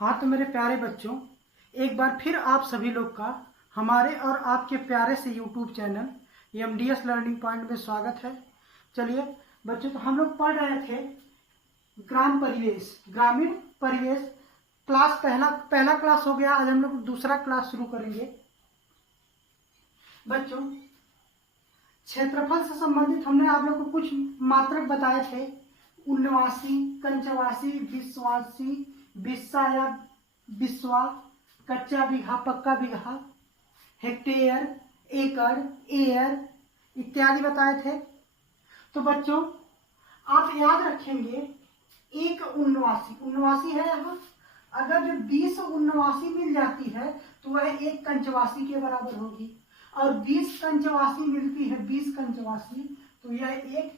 हाँ तो मेरे प्यारे बच्चों, एक बार फिर आप सभी लोग का हमारे और आपके प्यारे से YouTube channel MDS learning point में स्वागत है। चलिए बच्चों, तो हम लोग पढ़ रहे थे ग्रामीण परिवेश क्लास पहला क्लास हो गया। आज हम लोग दूसरा क्लास शुरू करेंगे। बच्चों, क्षेत्रफल से संबंधित हमने आप लोग को कुछ मात्रक बताए थे। उन्नवासी, कंचवासी, विश्वासी, बिस्सा या बिस्वा, कच्चा बीघा, पक्का बीघा, हेक्टेयर, एकड़, एयर इत्यादि बताए थे। तो बच्चों, आप याद रखेंगे एक उन्नवासी है यहाँ। अगर जो 20 उन्नवासी मिल जाती है तो वह एक कंचवासी के बराबर होगी, और 20 कंचवासी मिलती है 20 कंचवासी तो यह एक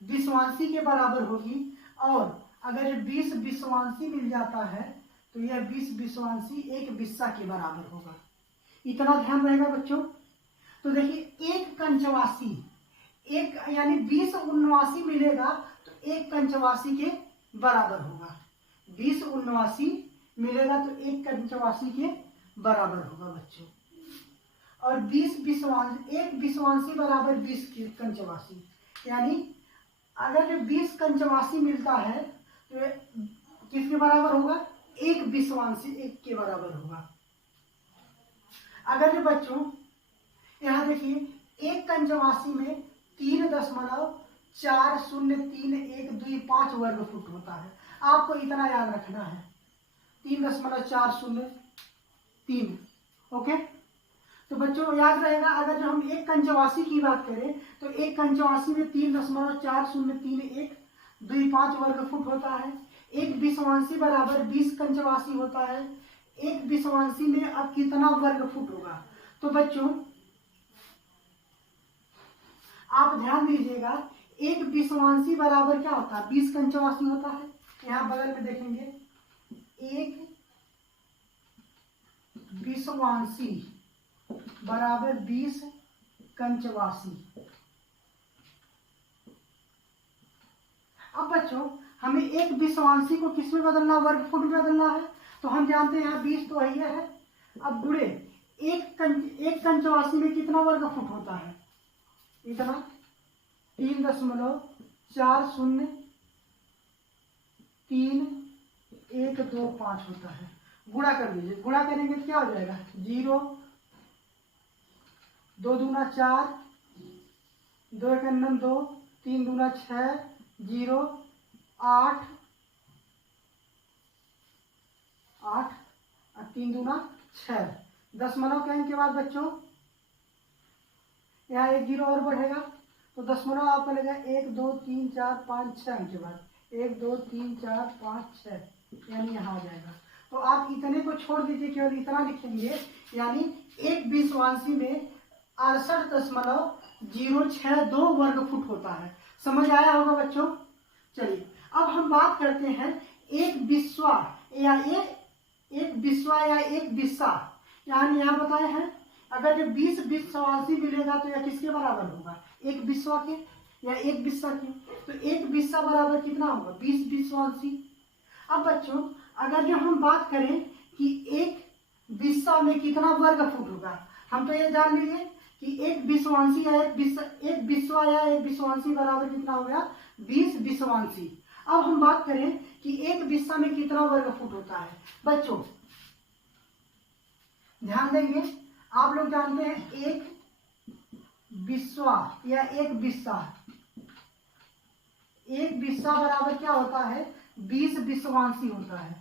विश्वांसी के बराबर होगी। और अगर 20 विश्वांसी मिल जाता है तो यह 20 विश्वांसी एक बिस्सा के बराबर होगा। इतना ध्यान रहेगा बच्चों। तो देखिए, एक कंचवासी एक यानी 20 उन्नवासी मिलेगा तो एक कंचवासी के बराबर होगा। 20 उन्नवासी मिलेगा तो एक कंचवासी के बराबर होगा बच्चों। और 20 विश्वांसी, एक विश्वांसी बराबर 20 कंचवासी, यानी अगर जो 20 कंचवासी मिलता है तो किसके बराबर होगा? एक विश्वांसी एक के बराबर होगा। अगर जो बच्चों यहाँ देखिए, एक कंचवासी में 3.403125 वर्ग फुट होता है। आपको इतना याद रखना है, 3.403। ओके, तो बच्चों याद रहेगा। अगर जो हम एक कंचवासी की बात करें तो एक कंचवासी में 3.403125 वर्ग फुट होता है। एक विश्वांसी बराबर 20 कंचवासी होता है। एक विश्वांसी में अब कितना वर्ग फुट होगा? तो बच्चों आप ध्यान दीजिएगा, एक विश्वांसी बराबर क्या होता है? 20 कंचवासी होता है। यहाँ बगल में देखेंगे, एक विश्वांसी बराबर 20 कंचवासी। अब बच्चों हमें एक विश्वांसी को किस में बदलना? वर्ग फुट में बदलना है। तो हम जानते हैं यहाँ 20 तो वही है। अब गुणे एक कंचवासी में कितना वर्ग फुट होता है? इतना 3.33125 होता है। गुणा कर लीजिए। गुणा करेंगे तो क्या हो जाएगा? 0, 2 दूना 4, 2 एक 2, 3 दूना 6, 0, 8 और 3 दूना 6। दशमलव के अंक के बाद बच्चों यहाँ एक 0 और बढ़ेगा तो दशमलव आपका लगेगा 1 2 3 4 5 6 अंक के बाद 1 2 3 4 5 6, यानी यहाँ आ जाएगा। तो आप इतने को छोड़ दीजिए, केवल इतना लिखेंगे, यानी एक विश्वांसी में 68.062 वर्ग फुट होता है। समझ आया होगा बच्चों। चलिए अब हम बात करते हैं एक बिस्वा या एक बिस्सा। यानी यहाँ बताए हैं, अगर जो 20 विश्वांसी मिलेगा तो यह किसके बराबर होगा? एक बिस्वा के या एक बिस्सा के। तो एक बिस्सा बराबर कितना होगा? 20 विश्वांसी। अब बच्चों अगर जो हम बात करें कि एक बिस्सा में कितना वर्ग फुट होगा, हम तो ये जान लीजिए कि एक विश्वांसी या एक बिस्वा या एक विश्वांसी बराबर कितना हो गया? 20 विश्वांसी। अब हम बात करें कि एक बिस्सा में कितना वर्ग फुट होता है। बच्चों ध्यान देंगे, आप लोग जानते हैं एक बिस्वा या एक बिस्सा बराबर क्या होता है? 20 विश्वांसी होता है।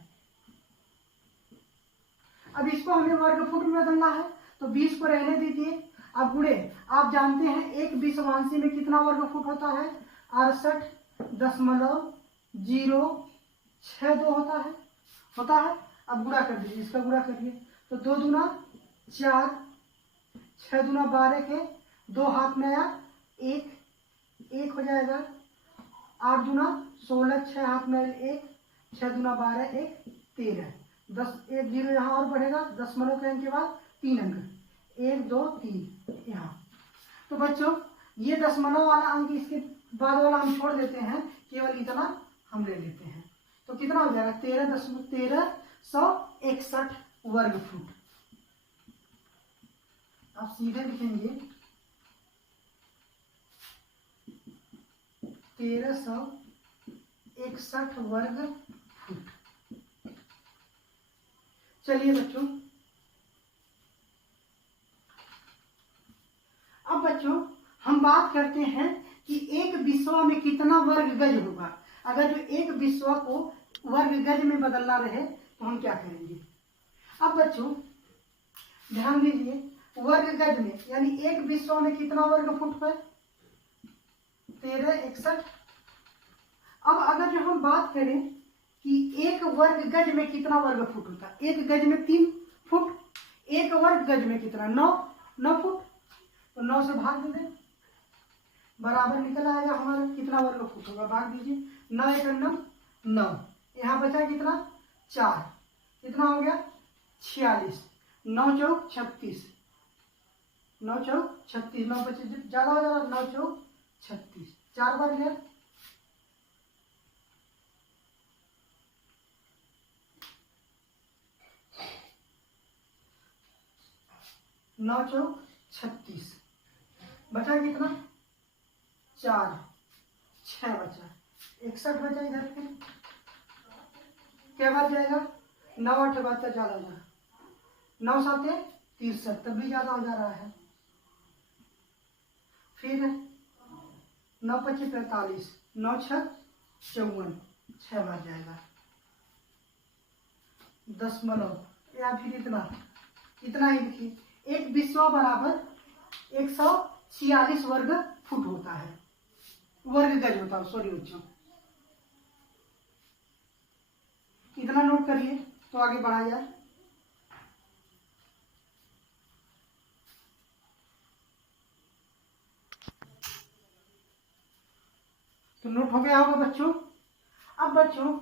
अब इसको हमें वर्ग फुट में बदलना है तो 20 को रहने दीजिए। अब गुणे, आप जानते हैं एक विश्वांसी में कितना वर्ग फुट होता है? 68.062 होता है। अब गुणा कर दीजिए, इसका गुणा करिए तो 2 दूना 4, 6 दूना 12 के 2 हाथ में आया 1 हो जाएगा। 8 दूना 16, 6 हाथ में 1, 6 दूना 12, 1 13। 10 एक 0 यहाँ और बढ़ेगा, दशमलव के अंक के बाद 3 अंक, 1 2 3 यहाँ। तो बच्चों ये दशमलव वाला अंक इसके बाद वाला हम छोड़ देते हैं, केवल इतना हम ले लेते हैं। तो कितना हो जाएगा? 13 1361 वर्ग फुट। आप सीधे लिखेंगे 1361 वर्ग फुट। चलिए बच्चों, अब बच्चों हम बात करते हैं कि एक बिस्वा में कितना वर्ग गज होगा। अगर जो एक बिस्वा को वर्ग गज में बदलना रहे तो हम क्या करेंगे। अब बच्चों ध्यान दीजिए, वर्ग गज में यानी एक बिस्वा में कितना वर्ग फुट है, 1361। अब अगर जो हम बात करें कि एक वर्ग गज में कितना वर्ग फुट होता है, एक गज में 3 फुट, एक वर्ग गज में कितना 9 फुट, तो 9 से भाग दे दें, बराबर निकल आएगा हमारा कितना वर्ग फुट होगा। भाग दीजिए, 9 × 9 9, यहाँ बचा कितना 4, कितना हो गया 46, 9 चौक 36, 9 चौक 36, 9 बचे ज्यादा हो जाएगा, 9 चौक 36, 4 बार गया, नौ चौक 36, बचा कितना 4, 6 बचा, 61 बचा। इधर फिर क्या बात जाएगा, 9 8 बात तो ज्यादा जा, 9 7 63, तब भी ज्यादा हो जा रहा है। फिर 9 5 45, 9 6 54, 6 बार जाएगा, दशमलव या फिर इतना ही लिखिए। एक बिस्वा बराबर 146 वर्ग फुट होता है, वर्ग गज होता है, सॉरी बच्चों, इतना नोट करिए तो आगे बढ़ा जाए। तो नोट हो गया होगा बच्चों। अब बच्चों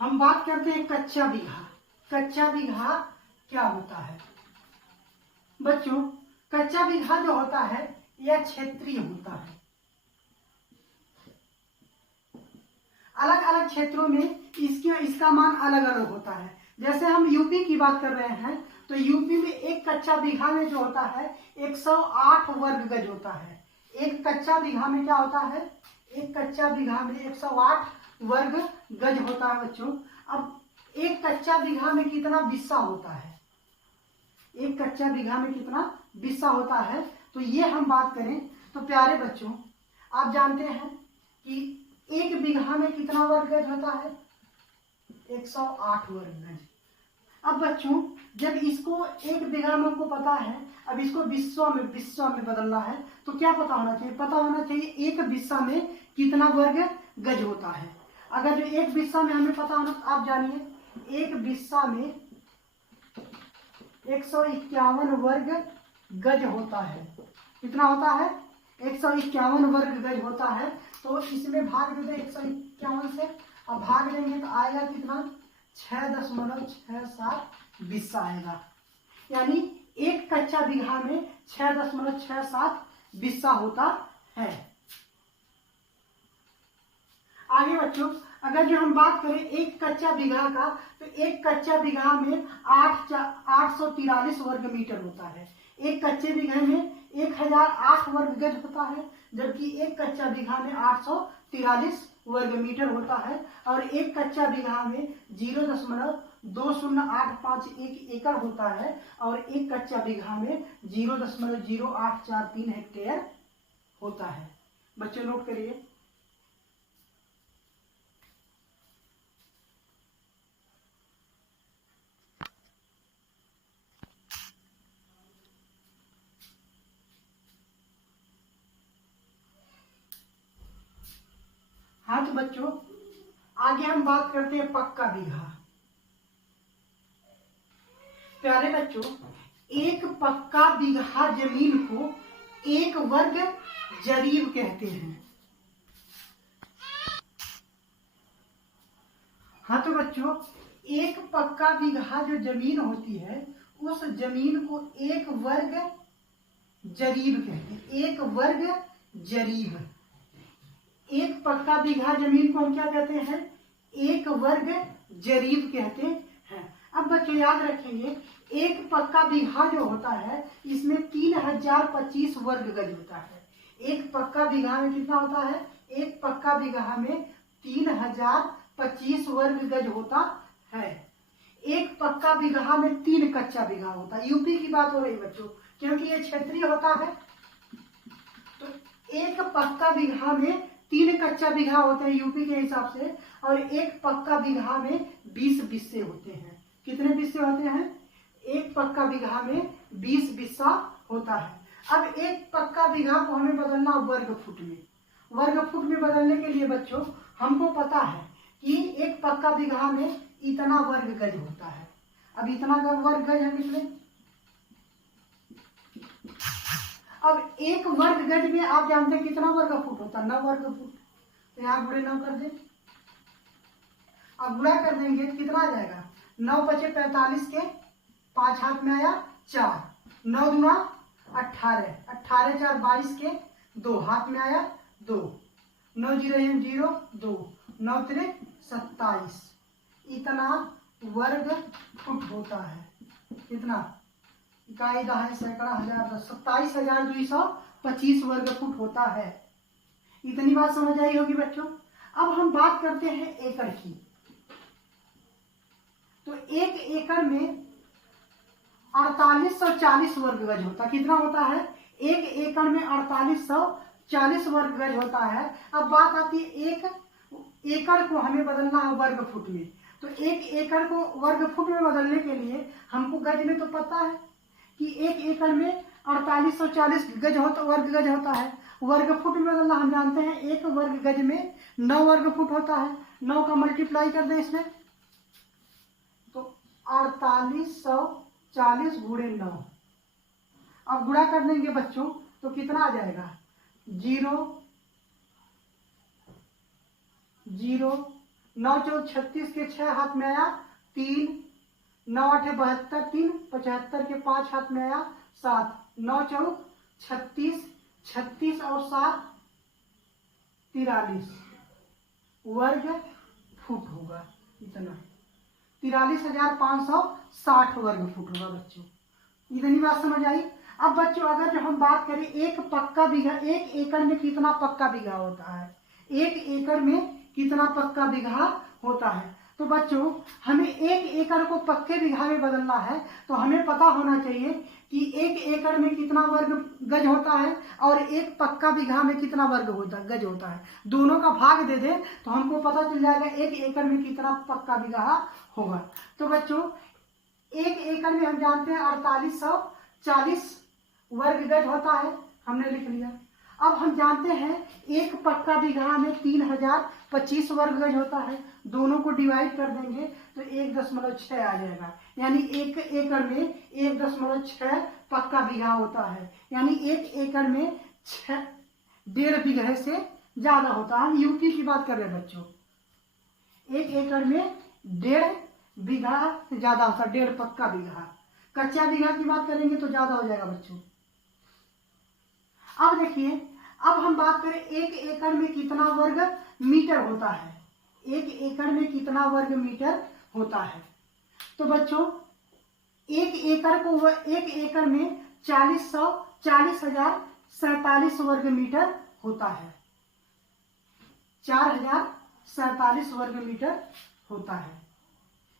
हम बात करते हैं कच्चा बीघा। कच्चा बीघा क्या होता है बच्चों, कच्चा बीघा जो होता है यह क्षेत्रीय होता है। अलग अलग क्षेत्रों में इसका मान अलग अलग होता है। जैसे हम यूपी की बात कर रहे हैं तो यूपी में एक कच्चा बीघा में जो होता है 108 वर्ग गज होता है। एक कच्चा बीघा में क्या होता है, एक कच्चा बीघा में 108 वर्ग गज होता है बच्चों। अब एक कच्चा बीघा में कितना बिस्सा होता है, एक कच्चा बीघा में कितना बिस्सा होता है, तो ये हम बात करें तो प्यारे बच्चों आप जानते हैं कि एक बीघा में कितना वर्ग गज होता है, 108 वर्ग गज। अब बच्चों जब इसको एक बीघा में हमको पता है, अब इसको बिस्वा में बदलना है तो क्या पता होना चाहिए, पता होना चाहिए एक बिस्सा में कितना वर्ग गज होता है। अगर जो एक बिस्सा में हमें पता होना, आप जानिए एक बिस्सा में 151 वर्ग गज होता है। कितना होता है, 151 वर्ग गज होता है। तो इसमें भाग दे दें 151 से, अब भाग देंगे तो आएगा कितना 6.67 बिस्सा आएगा। यानी एक कच्चा बीघा में 6.67 बिस्सा होता है। आगे बच्चों अगर जो हम बात करें एक कच्चा बीघा का, तो एक कच्चा बीघा में 843 वर्ग मीटर होता है। एक कच्चे बीघे में 1008 वर्ग गज होता है, जबकि एक कच्चा बीघा में 843 वर्ग मीटर होता है। और एक कच्चा बीघा में 0.20851 एकड़ होता है, और एक कच्चा बीघा में 0.0843 हेक्टेयर होता है। बच्चों नोट करिए। हाँ तो बच्चों आगे हम बात करते हैं पक्का बीघा। प्यारे बच्चों एक पक्का बीघा जमीन को एक वर्ग जरीब कहते हैं। हाँ तो बच्चों एक पक्का बीघा जो जमीन होती है उस जमीन को एक वर्ग जरीब कहते हैं। एक वर्ग जरीब, एक पक्का बीघा जमीन को हम क्या कहते हैं, एक वर्ग जरीब कहते हैं। अब बच्चों याद रखेंगे, एक पक्का बीघा जो होता है इसमें 3025 वर्ग गज होता है। एक पक्का बीघा में कितना होता है? एक पक्का बीघा में 3025 वर्ग गज होता है। एक पक्का बीघा में 3 कच्चा बीघा होता है। यूपी की बात हो रही है बच्चों, क्योंकि ये क्षेत्रीय होता है। तो एक पक्का बीघा में 3 कच्चा बीघा होते हैं यूपी के हिसाब से, और एक पक्का बीघा में 20 बिस्से होते हैं। कितने बिस्से होते हैं? एक पक्का बीघा में 20 बिस्सा होता है। अब एक पक्का बीघा को हमें बदलना वर्ग फुट में। वर्ग फुट में बदलने के लिए बच्चों हमको पता है कि एक पक्का बीघा में इतना वर्ग गज होता है। अब इतना वर्ग गज हम निकले। अब एक वर्ग गज में आप जानते हैं कितना वर्ग फुट होता है? 9 वर्ग फुट। तो यहाँ गुणे 9 कर दे। अब गुणा कर देंगे कितना आ जाएगा? 9 बचे 45 के 5 हाथ में आया 4, 9 दूना 18, 18 4 22 के 2 हाथ में आया 2, 9 0 0 2, 9 3 27। इतना वर्ग फुट होता है। कितना? इकाई, दहाई, सैकड़ा, हजार, 27,225 वर्ग फुट होता है। इतनी बात समझ आई होगी बच्चों। अब हम बात करते हैं एकड़ की। तो एक एकड़ में 4840 वर्ग गज होता है। कितना होता है? एक एकड़ में 4840 वर्ग गज होता है। अब बात आती है एक एकड़ को हमें बदलना है वर्ग फुट में। तो एक एकड़ को वर्ग फुट में बदलने के लिए हमको गज में तो पता है कि एक एकड़ में 4840 गज होता, वर्ग गज होता है। वर्ग फुट में बदलना हम जानते हैं, एक वर्ग गज में 9 वर्ग फुट होता है। 9 का मल्टीप्लाई कर दें इसमें, तो 4840 गुणे 9। अब गुणा कर देंगे बच्चों तो कितना आ जाएगा? 0 0, 9 4 36 के 6 हाथ में आया 3, 9 8 72, 3 75 के 5 हाथ में आया 7, 9 4 36, 36 और 7 43 वर्ग फुट होगा। इतना 43,560 वर्ग फुट होगा बच्चों। इतनी बात समझ आई। अब बच्चों अगर जो हम बात करें एक पक्का बीघा, एक एकड़ में कितना पक्का बीघा होता है? एक एकड़ में कितना पक्का बीघा होता है? तो बच्चों हमें एक एकड़ को पक्के बीघा में बदलना है तो हमें पता होना चाहिए कि एक एकड़ में कितना वर्ग गज होता है और एक पक्का बीघा में कितना वर्ग गज होता है। दोनों का भाग दे दे तो हमको पता चल जाएगा एक एकड़ में कितना पक्का बीघा होगा। तो बच्चों एक एकड़ में हम जानते हैं 4840 वर्ग गज होता है, हमने लिख लिया। अब हम जानते हैं एक पक्का बीघा में 3025 वर्ग गज होता है। दोनों को डिवाइड कर देंगे तो 1.6 आ जाएगा। यानी एक एकड़ में 1.6 पक्का बीघा होता है। यानी एक एकड़ में 1.5 बीघे से ज्यादा होता है। हम यूपी की बात कर रहे हैं बच्चों। एक एकड़ में 1.5 बीघा से ज्यादा होता है, 1.5 पक्का बीघा। कच्चा बीघा की बात करेंगे तो ज्यादा हो जाएगा बच्चों। अब देखिए, अब हम बात करें एक एकड़ में कितना वर्ग मीटर होता है। एक एकड़ में कितना वर्ग मीटर होता है? तो बच्चों एक एकड़ में 40,047 वर्ग मीटर होता है। 4047 वर्ग मीटर होता है।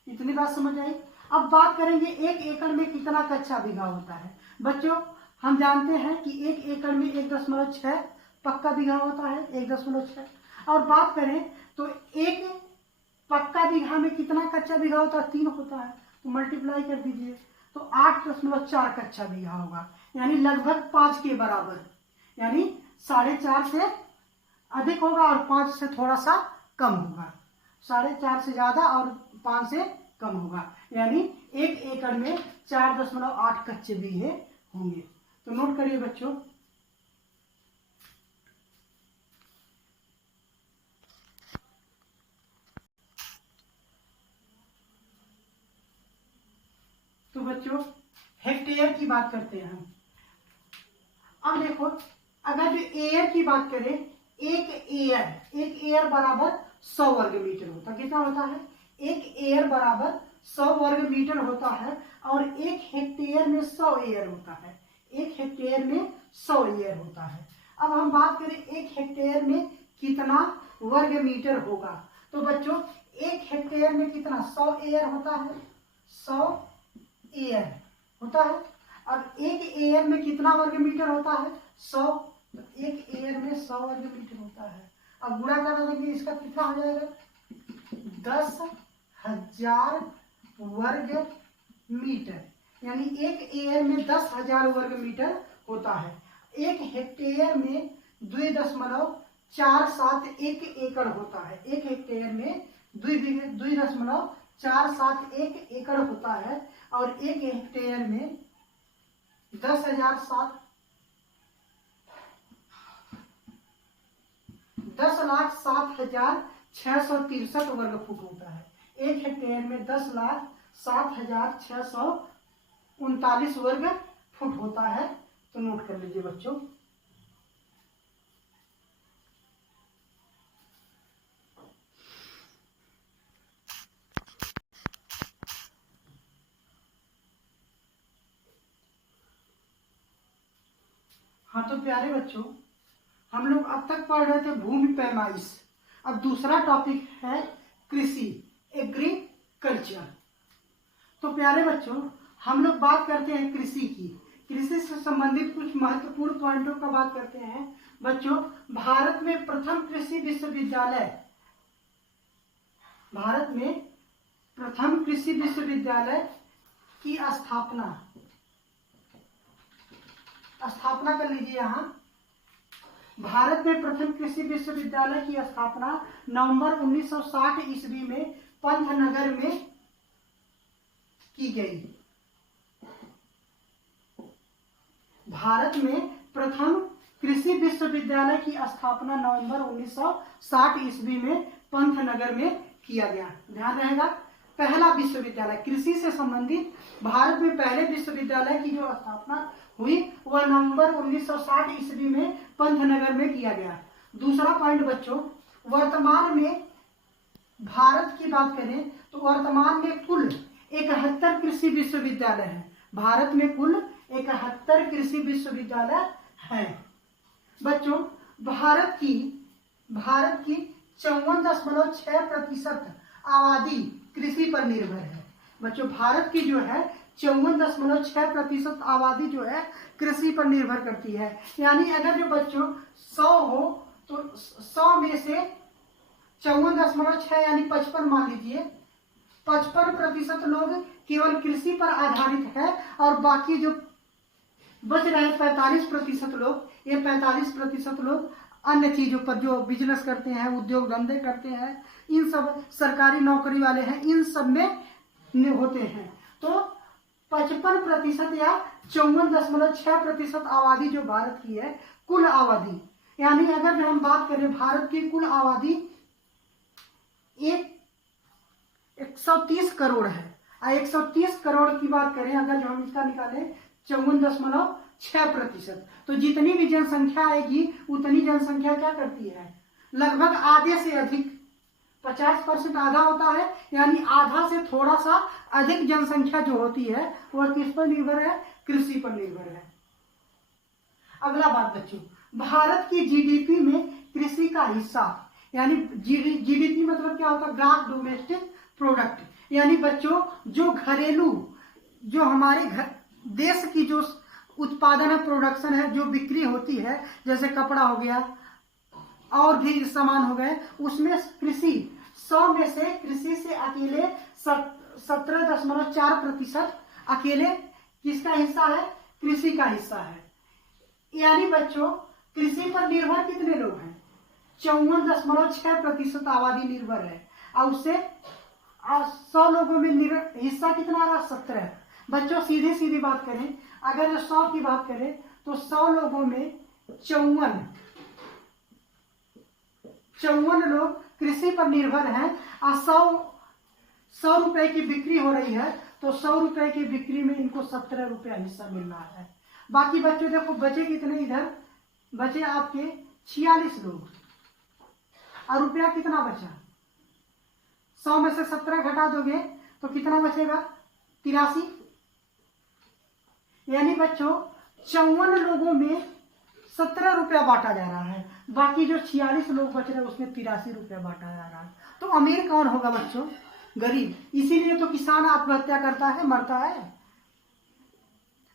इतनी बात समझ आई। अब बात करेंगे एक एकड़ में कितना कच्चा बीघा होता है। बच्चों हम जानते हैं कि एक एकड़ में 1.6 पक्का बीघा होता है, 1.6। और बात करें तो एक पक्का बीघा में कितना कच्चा बीघा होता है? 3 होता है। तो मल्टीप्लाई कर दीजिए तो 8.4 कच्चा बीघा होगा। यानी लगभग 5 के बराबर। यानी 4.5 से अधिक होगा और 5 से थोड़ा सा कम होगा। 4.5 से ज्यादा और 5 से कम होगा। यानी एक एकड़ में 4.8 कच्चे बीघे होंगे। तो नोट करिए बच्चों। तो बच्चों हेक्टेयर की बात करते हैं हम। अब देखो, अगर जो एयर की बात करें, एक एयर बराबर 100 वर्ग मीटर होता। कितना होता है? एक एयर बराबर 100 वर्ग मीटर होता है और 1 हेक्टेयर में 100 एयर होता है। 1 हेक्टेयर में 100 एयर होता है। अब हम बात करें 1 हेक्टेयर में कितना वर्ग मीटर होगा, तो बच्चों 1 हेक्टेयर में कितना 100 एयर होता है, 100 एयर होता है। अब 1 एयर में कितना वर्ग मीटर होता है, 100। 1 एयर में 100 वर्ग मीटर होता है। अब गुणा कर देंगे, इसका कितना हो जाएगा, 10,000 वर्ग मीटर, यानी 1 एयर में 10,000 वर्ग मीटर होता है। 1 हेक्टेयर में 2.471 एकड़ होता है। 1 हेक्टेयर में 2.471 एकड़ होता है और 1 हेक्टेयर में 10,07,663 वर्ग फुट होता है। 1 हेक्टेयर में 10,07,639 वर्ग फुट होता है। तो नोट कर लीजिए बच्चों। हाँ तो प्यारे बच्चों, हम लोग अब तक पढ़ रहे थे भूमि पैमाइश। अब दूसरा टॉपिक है कृषि, एग्रीकल्चर। तो प्यारे बच्चों, हम लोग बात करते हैं कृषि की। कृषि से संबंधित कुछ महत्वपूर्ण पॉइंटों का बात करते हैं। बच्चों, भारत में प्रथम कृषि विश्वविद्यालय की स्थापना कर लीजिए। यहाँ भारत में प्रथम कृषि विश्वविद्यालय की स्थापना नवंबर 1960 ईस्वी में पंतनगर में की गई। भारत में प्रथम कृषि विश्वविद्यालय की स्थापना नवंबर 1960 ईस्वी में पंतनगर में किया गया। ध्यान रहेगा, पहला विश्वविद्यालय कृषि से संबंधित भारत में पहले विश्वविद्यालय की जो स्थापना हुई वह नवंबर 1960 ईस्वी में पंतनगर में किया गया। दूसरा पॉइंट बच्चों, वर्तमान में भारत की बात करें तो वर्तमान में कुल 71 कृषि विश्वविद्यालय हैं। भारत में कुल 71 कृषि विश्वविद्यालय हैं। बच्चों, भारत की 54.6% आबादी कृषि पर निर्भर है। बच्चों, भारत की जो है 54.6% आबादी जो है कृषि पर निर्भर करती है। यानी अगर जो बच्चों 100 हो तो 100 में से 54.6 यानी 55 मान लीजिए, 55% लोग केवल कृषि पर आधारित है और बाकी जो बच रहे 45% लोग, ये 45% लोग अन्य चीजों पर जो बिजनेस करते हैं, उद्योग धंधे करते हैं, इन सब सरकारी नौकरी वाले हैं, इन सब में होते हैं। तो 55% या 54.6% आबादी जो भारत की है कुल आबादी, यानी अगर हम बात करें भारत की कुल आबादी 130 करोड़ है। 130 करोड़ की बात करें अगर हम इसका निकालें 54.6%, तो जितनी भी जनसंख्या आएगी उतनी जनसंख्या क्या करती है, लगभग आधे से अधिक, 50% आधा होता है, यानी आधा से थोड़ा सा अधिक जनसंख्या जो होती है वह किस पर निर्भर है, कृषि पर निर्भर है। अगला बात बच्चों, भारत की जीडीपी में कृषि का हिस्सा, यानी जीडीपी मतलब क्या होता है, ग्रॉस डोमेस्टिक प्रोडक्ट, यानी बच्चों जो घरेलू, जो हमारे देश की जो उत्पादन है, प्रोडक्शन है, जो बिक्री होती है, जैसे कपड़ा हो गया और भी सामान हो गए, उसमें कृषि 100 में से कृषि से अकेले 17.4% अकेले किसका हिस्सा है, कृषि का हिस्सा है। यानी बच्चों कृषि पर निर्भर कितने लोग हैं, 54.6% आबादी निर्भर है और उससे 100 लोगों में हिस्सा कितना रहा, 17। बच्चों सीधी सीधी बात करें, अगर 100 की बात करें तो 100 लोगों में 54 लोग कृषि पर निर्भर हैं और 100 रुपए की बिक्री हो रही है, तो 100 रुपए की बिक्री में इनको 17 रुपया हिस्सा मिल रहा है। बाकी बच्चों देखो बचे कितने, इधर बचे आपके 46 लोग और रुपया कितना बचा, 100 में से 17 घटा दोगे तो कितना बचेगा 83। यानी बच्चों 54 लोगों में 17 रुपया बांटा जा रहा है, बाकी जो 46 लोग बच रहे हैं उसमें 83 रुपया बांटा जा रहा है। तो अमीर कौन होगा बच्चों? गरीब। इसीलिए तो किसान आत्महत्या करता है, मरता है।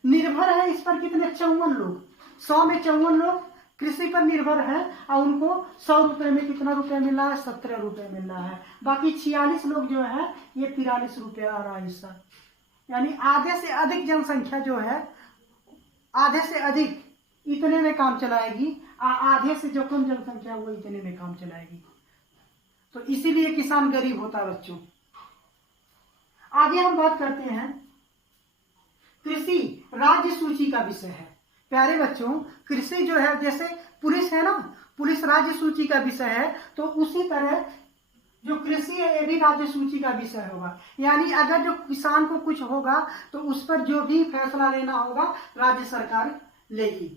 निर्भर है इस पर कितने? 54 लोग। 100 में 54 लोग कृषि पर निर्भर है और उनको 100 रुपए में कितना रुपया मिल रहा है? 17 रुपये मिल रहा है। बाकी 46 लोग जो है ये 43 रुपया आ रहा है हिस्सा। यानी आधे से अधिक जनसंख्या जो है, आधे से अधिक इतने में काम चलाएगी, आधे से जो कम जनसंख्या वो इतने में काम चलाएगी। तो इसीलिए किसान गरीब होता है बच्चों। आगे हम बात करते हैं, कृषि राज्य सूची का विषय है। प्यारे बच्चों, कृषि जो है, जैसे पुलिस है ना, पुलिस राज्य सूची का विषय है, तो उसी तरह जो कृषि है ये भी राज्य सूची का विषय होगा। यानी अगर जो किसान को कुछ होगा तो उस पर जो भी फैसला लेना होगा राज्य सरकार लेगी,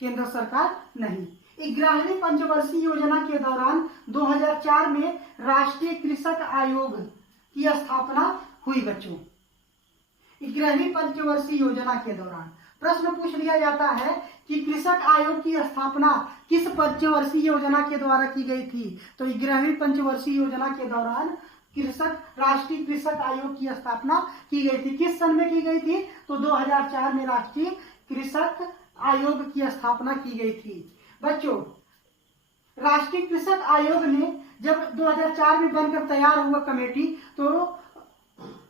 केंद्र सरकार नहीं। 11वीं पंचवर्षीय योजना के दौरान 2004 में राष्ट्रीय कृषक आयोग की स्थापना हुई बच्चों। 11वीं पंचवर्षीय योजना के दौरान प्रश्न पूछ लिया जाता है कि कृषक आयोग की स्थापना किस पंचवर्षीय योजना के द्वारा की गई थी? तो 11वीं पंचवर्षीय योजना के दौरान राष्ट्रीय कृषक आयोग की स्थापना की गई थी। किस सन में की गई थी? तो 2004 में राष्ट्रीय कृषक आयोग की स्थापना की गई थी। बच्चों, राष्ट्रीय कृषक आयोग ने जब 2004 में बनकर तैयार हुआ कमेटी, तो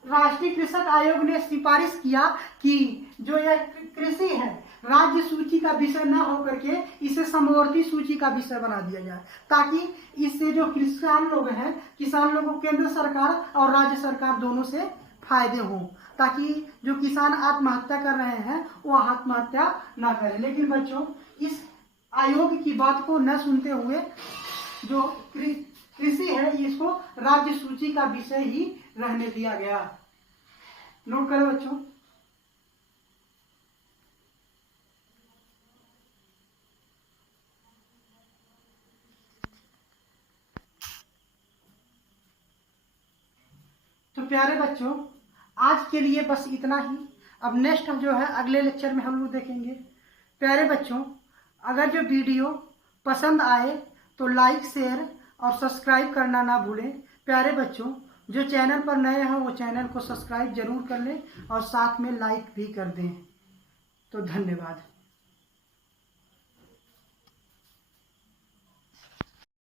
राष्ट्रीय कृषक आयोग ने सिफारिश किया कि जो यह कृषि है राज्य सूची का विषय न होकर के इसे समवर्ती सूची का विषय बना दिया जाए, ताकि इससे जो किसान लोग हैं, किसान लोगों को केंद्र सरकार और राज्य सरकार दोनों से फायदे हों, ताकि जो किसान आत्महत्या कर रहे हैं वो आत्महत्या ना करें। लेकिन बच्चों, इस आयोग की बात को न सुनते हुए जो कृषि है इसको राज्य सूची का विषय ही रहने दिया गया। नोट करें बच्चों। तो प्यारे बच्चों, आज के लिए बस इतना ही। अब नेक्स्ट जो है अगले लेक्चर में हम लोग देखेंगे। प्यारे बच्चों, अगर जो वीडियो पसंद आए तो लाइक, शेयर और सब्सक्राइब करना ना भूलें। प्यारे बच्चों, जो चैनल पर नए हैं वो चैनल को सब्सक्राइब जरूर कर लें और साथ में लाइक भी कर दें। तो धन्यवाद।